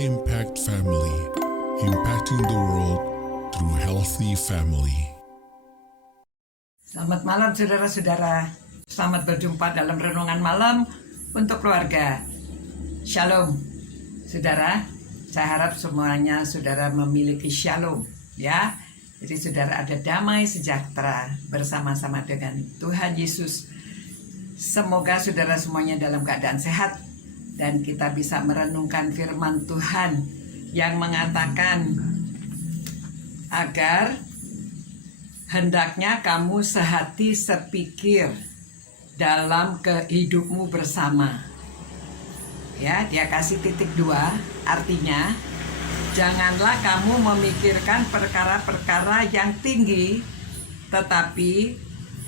Impact Family, impacting the world through healthy family. Selamat malam saudara-saudara. Selamat berjumpa dalam renungan malam untuk keluarga. Shalom. Saudara, saya harap semuanya saudara memiliki shalom, ya. Jadi saudara ada damai sejahtera bersama-sama dengan Tuhan Yesus. Semoga saudara semuanya dalam keadaan sehat dan kita bisa merenungkan firman Tuhan yang mengatakan agar hendaknya kamu sehati sepikir dalam hidupmu bersama. Ya, dia kasih titik 2, artinya janganlah kamu memikirkan perkara-perkara yang tinggi, tetapi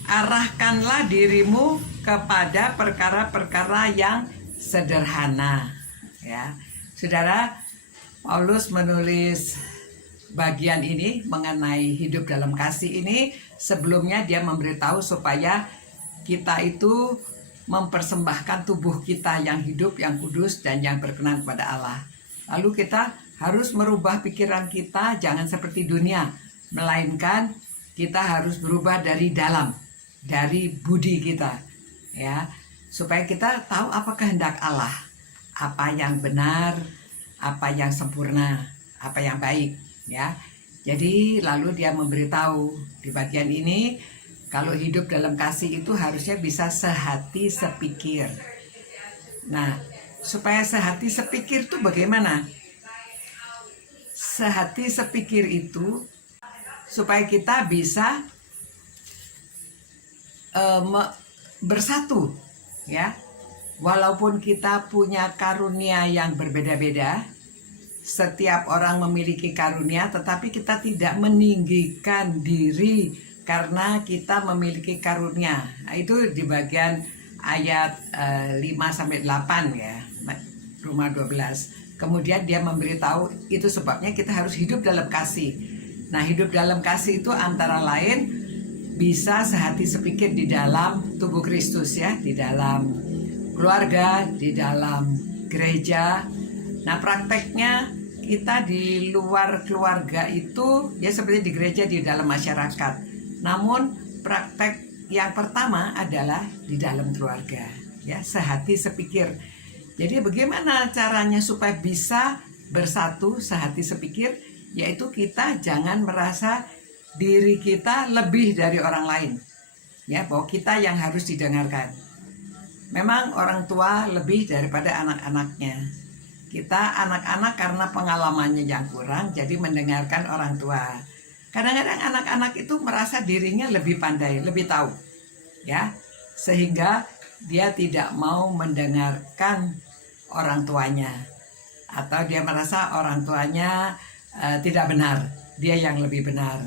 arahkanlah dirimu kepada perkara-perkara yang sederhana. Ya, saudara, Paulus menulis bagian ini mengenai hidup dalam kasih ini. Sebelumnya dia memberitahu supaya kita itu mempersembahkan tubuh kita yang hidup, yang kudus, dan yang berkenan kepada Allah. Lalu kita harus merubah pikiran kita, jangan seperti dunia, melainkan kita harus berubah dari dalam, dari budi kita, ya, supaya kita tahu apa kehendak Allah, apa yang benar, apa yang sempurna, apa yang baik, ya. Jadi lalu dia memberitahu di bagian ini, kalau hidup dalam kasih itu harusnya bisa sehati sepikir. Nah, supaya sehati sepikir itu bagaimana? Sehati sepikir itu supaya kita bisa bersatu, ya. Walaupun kita punya karunia yang berbeda-beda, setiap orang memiliki karunia, tetapi kita tidak meninggikan diri karena kita memiliki karunia. Nah, itu di bagian ayat 5-8 ya, Roma 12. Kemudian dia memberitahu itu sebabnya kita harus hidup dalam kasih. Nah, hidup dalam kasih itu antara lain bisa sehati sepikir di dalam tubuh Kristus, ya, di dalam keluarga, di dalam gereja. Nah, prakteknya kita di luar keluarga itu ya seperti di gereja, di dalam masyarakat. Namun praktek yang pertama adalah di dalam keluarga, ya, sehati sepikir. Jadi bagaimana caranya supaya bisa bersatu sehati sepikir? Yaitu kita jangan merasa diri kita lebih dari orang lain, ya, bahwa kita yang harus didengarkan. Memang orang tua lebih daripada anak-anaknya. Kita anak-anak karena pengalamannya yang kurang, jadi mendengarkan orang tua. Kadang-kadang anak-anak itu merasa dirinya lebih pandai, lebih tahu, ya, sehingga dia tidak mau mendengarkan orang tuanya, atau dia merasa orang tuanya tidak benar, dia yang lebih benar.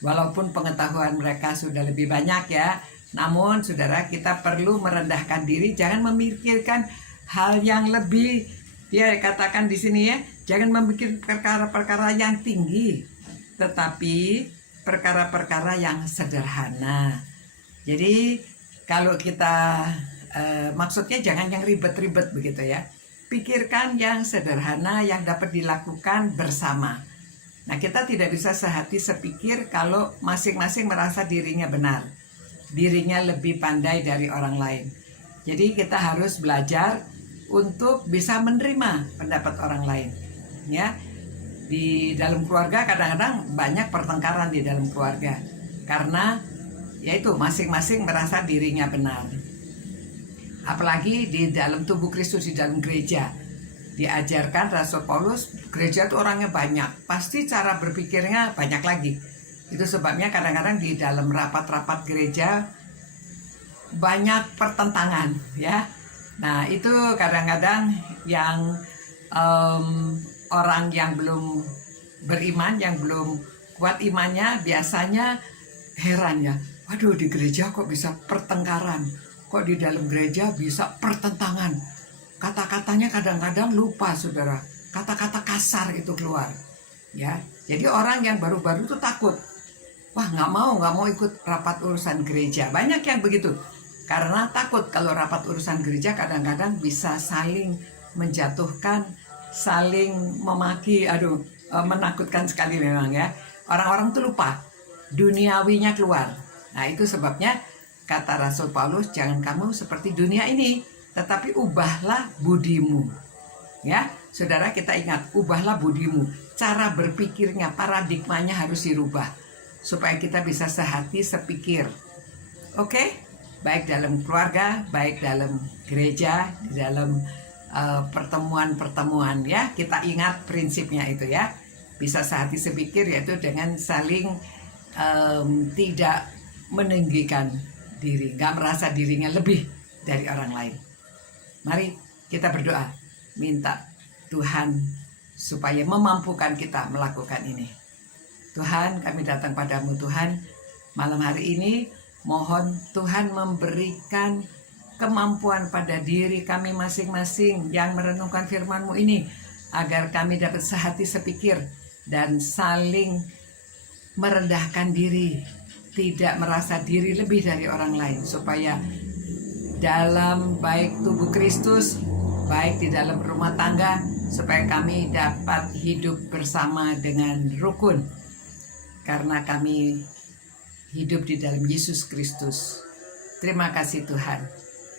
Walaupun pengetahuan mereka sudah lebih banyak, ya, namun saudara, kita perlu merendahkan diri, jangan memikirkan hal yang lebih. Dia katakan di sini, ya, jangan memikirkan perkara-perkara yang tinggi, tetapi perkara-perkara yang sederhana. Jadi kalau kita maksudnya jangan yang ribet-ribet begitu, ya. Pikirkan yang sederhana yang dapat dilakukan bersama. Nah, kita tidak bisa sehati sepikir kalau masing-masing merasa dirinya benar, dirinya lebih pandai dari orang lain. Jadi kita harus belajar untuk bisa menerima pendapat orang lain, ya. Di dalam keluarga kadang-kadang banyak pertengkaran di dalam keluarga karena yaitu masing-masing merasa dirinya benar. Apalagi di dalam tubuh Kristus, di dalam gereja, diajarkan Rasul Paulus, gereja itu orangnya banyak, pasti cara berpikirnya banyak lagi. Itu sebabnya kadang-kadang di dalam rapat-rapat gereja banyak pertentangan, ya. Nah, itu kadang-kadang yang orang yang belum beriman, yang belum kuat imannya, biasanya heran, ya. Waduh, di gereja kok bisa pertengkaran, kok di dalam gereja bisa pertentangan. Kata-katanya kadang-kadang lupa, saudara. Kata-kata kasar itu keluar, ya. Jadi orang yang baru-baru itu takut. Wah, nggak mau ikut rapat urusan gereja. Banyak yang begitu. Karena takut kalau rapat urusan gereja kadang-kadang bisa saling menjatuhkan saling memaki, menakutkan sekali memang ya. Orang-orang tuh lupa, duniawinya keluar. Nah itu sebabnya kata Rasul Paulus, jangan kamu seperti dunia ini, tetapi ubahlah budimu. Ya, saudara, kita ingat, ubahlah budimu. Cara berpikirnya, paradigmanya harus dirubah supaya kita bisa sehati sepikir. Oke? Baik dalam keluarga, baik dalam gereja, di dalam pertemuan-pertemuan ya. Kita ingat prinsipnya itu ya. Bisa sehati sepikir, yaitu dengan saling tidak meninggikan diri, nggak merasa dirinya lebih dari orang lain. Mari kita berdoa, minta Tuhan supaya memampukan kita melakukan ini. Tuhan, kami datang padamu Tuhan, malam hari ini mohon Tuhan memberikan kemampuan pada diri kami masing-masing yang merenungkan firman-Mu ini, agar kami dapat sehati sepikir dan saling merendahkan diri, tidak merasa diri lebih dari orang lain, supaya dalam baik tubuh Kristus, baik di dalam rumah tangga, supaya kami dapat hidup bersama dengan rukun, karena kami hidup di dalam Yesus Kristus. Terima kasih Tuhan.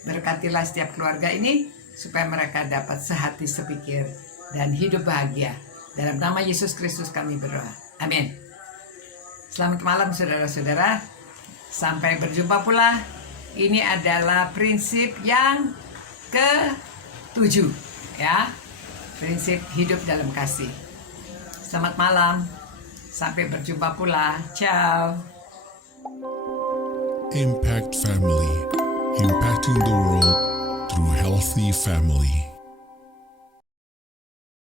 Berkatilah setiap keluarga ini supaya mereka dapat sehati sepikir dan hidup bahagia. Dalam nama Yesus Kristus kami berdoa. Amin. Selamat malam saudara-saudara. Sampai berjumpa pula. Ini adalah prinsip yang ke-7 ya. Prinsip hidup dalam kasih. Selamat malam. Sampai berjumpa pula. Ciao. Impact Family, impacting the world through healthy family.